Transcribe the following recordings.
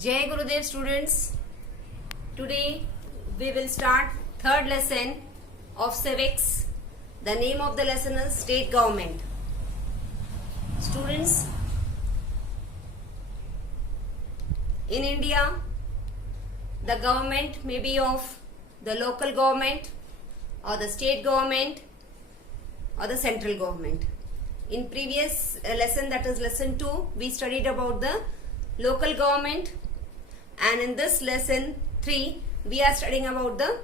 Jai Gurudev students. Today we will start third lesson of civics. The name of the lesson is state government. Students, in India the government may be of the local government or the state government or the central government. In previous lesson, that is lesson 2, we studied about the local government, and in this lesson 3 we are studying about the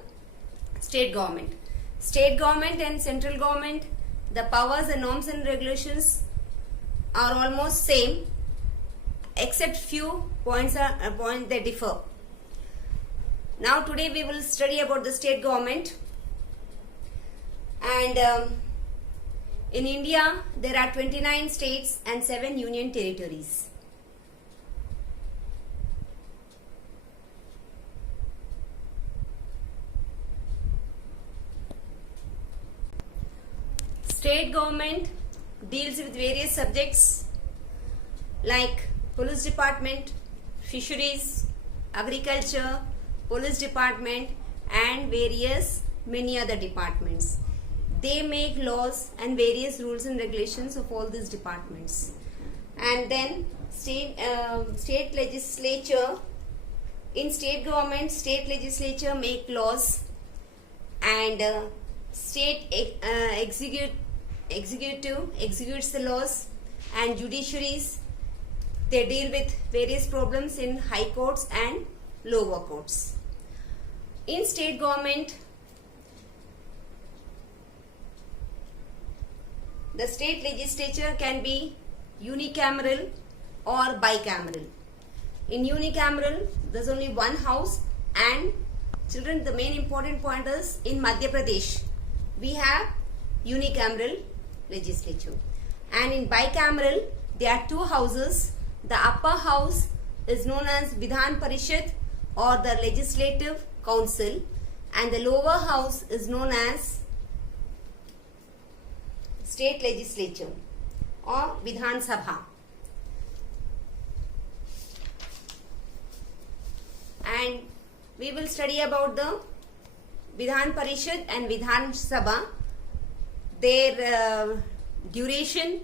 state government. State government and central government, the powers and norms and regulations are almost same, except few points they differ. Now today we will study about the state government, and in India there are 29 states and 7 union territories. State government deals with various subjects like police department, fisheries, agriculture, police department and many other departments. They make laws and various rules and regulations of all these departments. And then state legislature, in state government, state legislature make laws, and state executive executes the laws, and judiciaries, they deal with various problems in high courts and lower courts. In state government, the state legislature can be unicameral or bicameral. In unicameral, there is only one house, and children, the main important point is in Madhya Pradesh we have unicameral legislature, and in bicameral there are two houses. The upper house is known as Vidhan Parishad or the Legislative Council, and the lower house is known as State Legislature or Vidhan Sabha. And we will study about the Vidhan Parishad and Vidhan Sabha, their duration,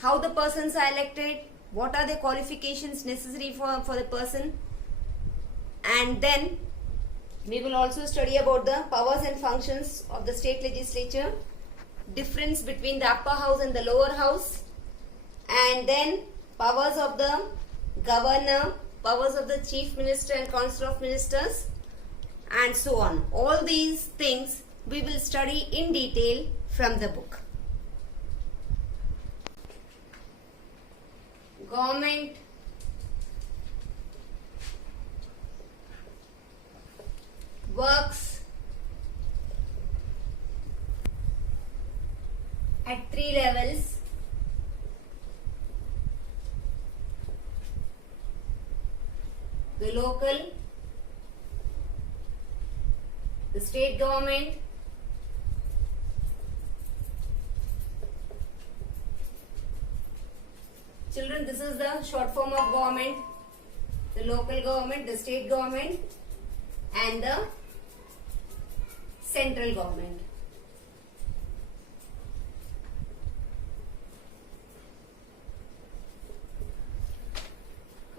how the persons are elected, what are the qualifications necessary for the person, and then we will also study about the powers and functions of the state legislature, difference between the upper house and the lower house, and then powers of the governor, powers of the chief minister and council of ministers, and so on. All these things we will study in detail from the book. Government works at 3 levels. The local, the state government, children, this is the short form of government: the local government, the state government and the central government.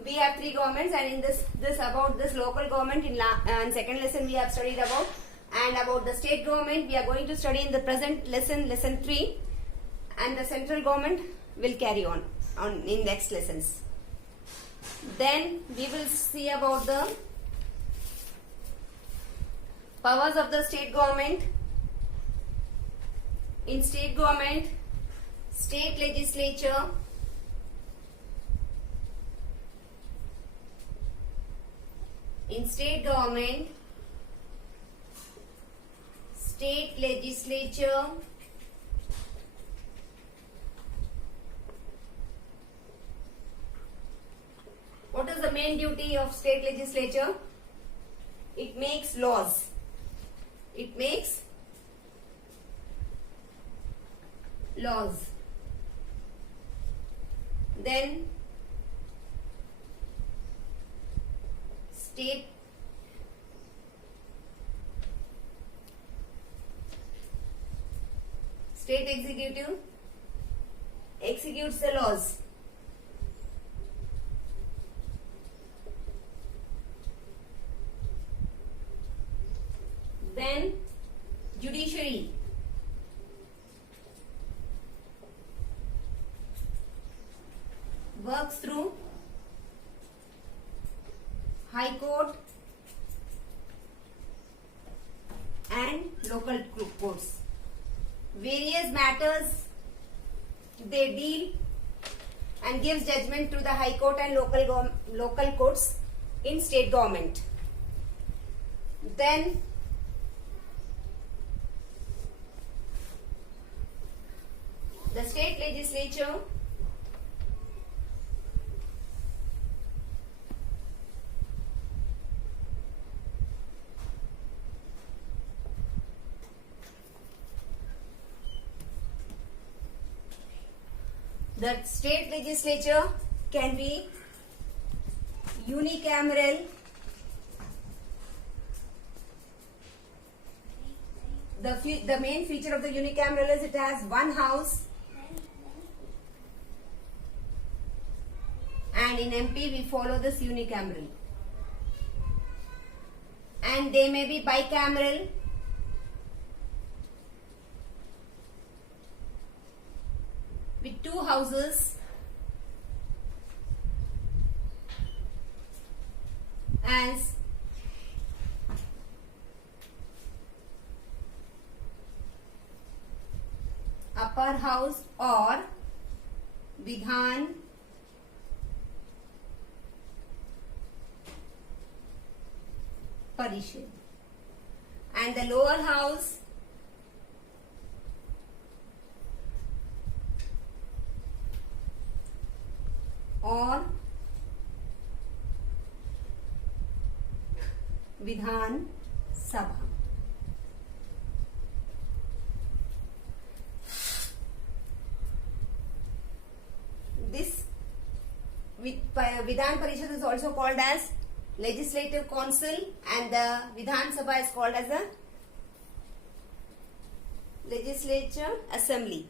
We have 3 governments, and in this about this local government in second lesson we have studied about, and about the state government we are going to study in the present lesson 3, and the central government will carry on in next lessons. Then we will see about the powers of the state government. In state government, state legislature, in state government, state legislature what is the main duty of state legislature? It makes laws. It makes laws. Then state executive executes the laws. Then judiciary works through High Court and local courts. Various matters they deal and gives judgment to the High Court and local courts in state government. Then the state legislature can be unicameral. The main feature of the unicameral is it has one house, and in MP we follow this unicameral. And they may be bicameral, with two houses as upper house or Vidhan Parishad, and the lower house or Vidhan Sabha. This Vidhan Parishad is also called as Legislative Council, and the Vidhan Sabha is called as a Legislature Assembly.